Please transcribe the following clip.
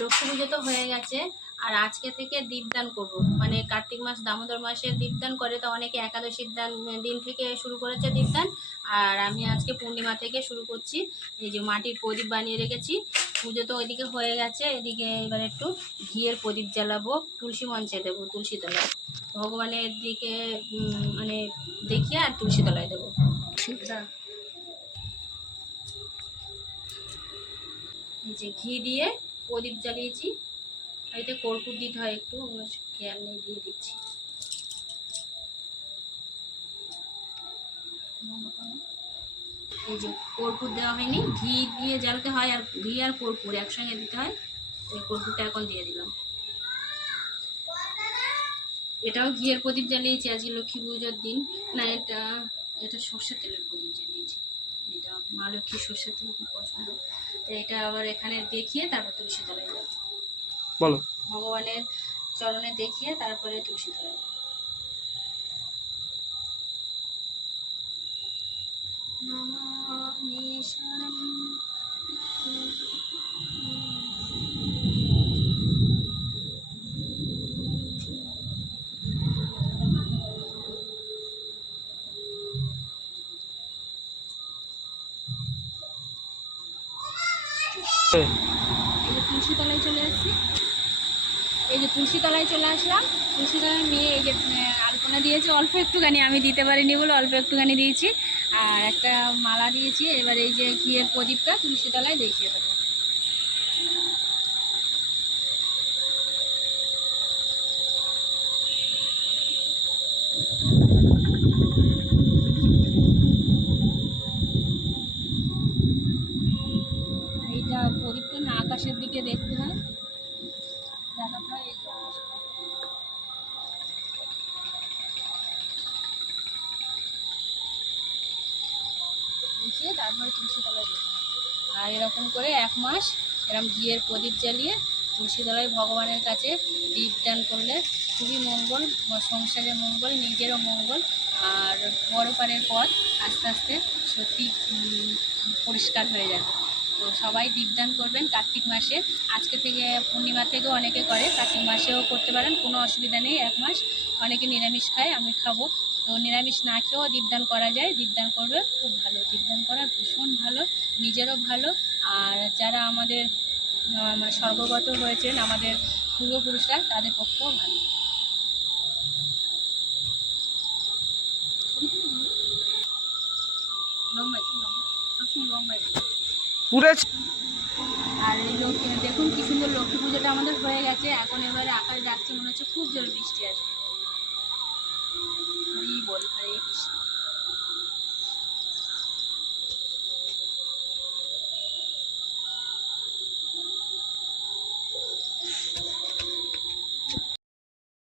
লক্ষ্মী পুজো তো হয়ে গেছে, আর আজকে থেকে দীপদান করব। মানে কার্তিক মাস, দামোদর মাসে দীপদান করে তো অনেকে একাদশীর দান, দিন থেকে শুরু করেছে দীপদান। আর আমি আজকে পূর্ণিমা থেকে শুরু করছি, এই যে মাটির প্রদীপ বানিয়ে রেখেছি। পুজো তো ওইদিকে হয়ে গেছে, এদিকে এবার একটু ঘিয়ের প্রদীপ জ্বালাবো, তুলসী মঞ্চে দেবো, তুলসী তলায়। ভগবানের দিকে মানে দেখিয়ে আর তুলসী তলায় দেবো। এই যে ঘি দিয়ে প্রদীপ জ্বালিয়েছি। এতে কর্পূর দিতে হয় একটু খেয়াল দিয়ে দিচ্ছি। এই যে কর্পূর দেওয়া হয়নি, ঘি দিয়ে জ্বালতে হয় আর ঘি আর কর্পূর একসঙ্গে দিতে হয়। কর্পূরটা এখন দিয়ে দিলাম। এটাও ঘিয়ের প্রদীপ জ্বালিয়েছি, আজকে লক্ষ্মী পুজোর দিন। না, এটা এটা সর্ষের তেলের প্রদীপ জ্বালিয়েছি। এটা মা লক্ষ্মী সর্ষের তেল খুব পছন্দ। তো এটা আবার এখানে দেখিয়ে তারপর তুলসী তলায় যাব। বলো। ভগবানের চরণে দেখিয়ে তারপরে তুলসী তলায় নমামি শরণম। এই যে তুলসী চলে এসেছি এই যে তুলসীতলায় চলে আসলাম। তুলসীতলায় মেয়ে এই যে আলপনা দিয়েছে। অল্প একটুখানি, আমি দিতে পারিনি বলে অল্প একটুখানি দিয়েছি। আর একটা মালা দিয়েছি। এবার এই যে ঘিয়ের প্রদীপটা তুলসীতলায় দেখিয়ে দেবো। প্রদীপটা না আকাশের দিকে দেখতে হয়। এই তারপরে তুলসী তলায় দিতে হয় আর এরকম করে এক মাস এরকম ঘিয়ের প্রদীপ জ্বালিয়ে তুলসী তলায় ভগবানের কাছে দীপ দান করলে খুবই মঙ্গল, সংসারের মঙ্গল, নিজেরও মঙ্গল। আর পরপারের পথ আস্তে আস্তে সত্যি পরিষ্কার হয়ে যাবে। তো সবাই দীপদান করবেন কার্তিক মাসে। আজকে থেকে পূর্ণিমা থেকেও অনেকে করে, কার্তিক মাসেও করতে পারেন, কোনো অসুবিধা নেই, এক মাস। অনেকে নিরামিষ খায়, আমি খাব। তো নিরামিষ না খেয়েও দীপদান করা যায়, দীপদান করবে, খুব ভালো। দীপদান করা ভীষণ ভালো, নিজেরও ভালো। আর যারা আমাদের মানে স্বর্গগত হয়েছেন, আমাদের পূর্বপুরুষরা, তাদের পক্ষেও ভালো। সবসময় লম্বাই পুরে আর লক্ষ্মী দেখুন কি সুন্দর লক্ষ্মী পুজোটা আমাদের হয়ে গেছে। এখন এবারে আকাশ ডাকছে মনে হচ্ছে খুব জোর বৃষ্টি আসবে। বল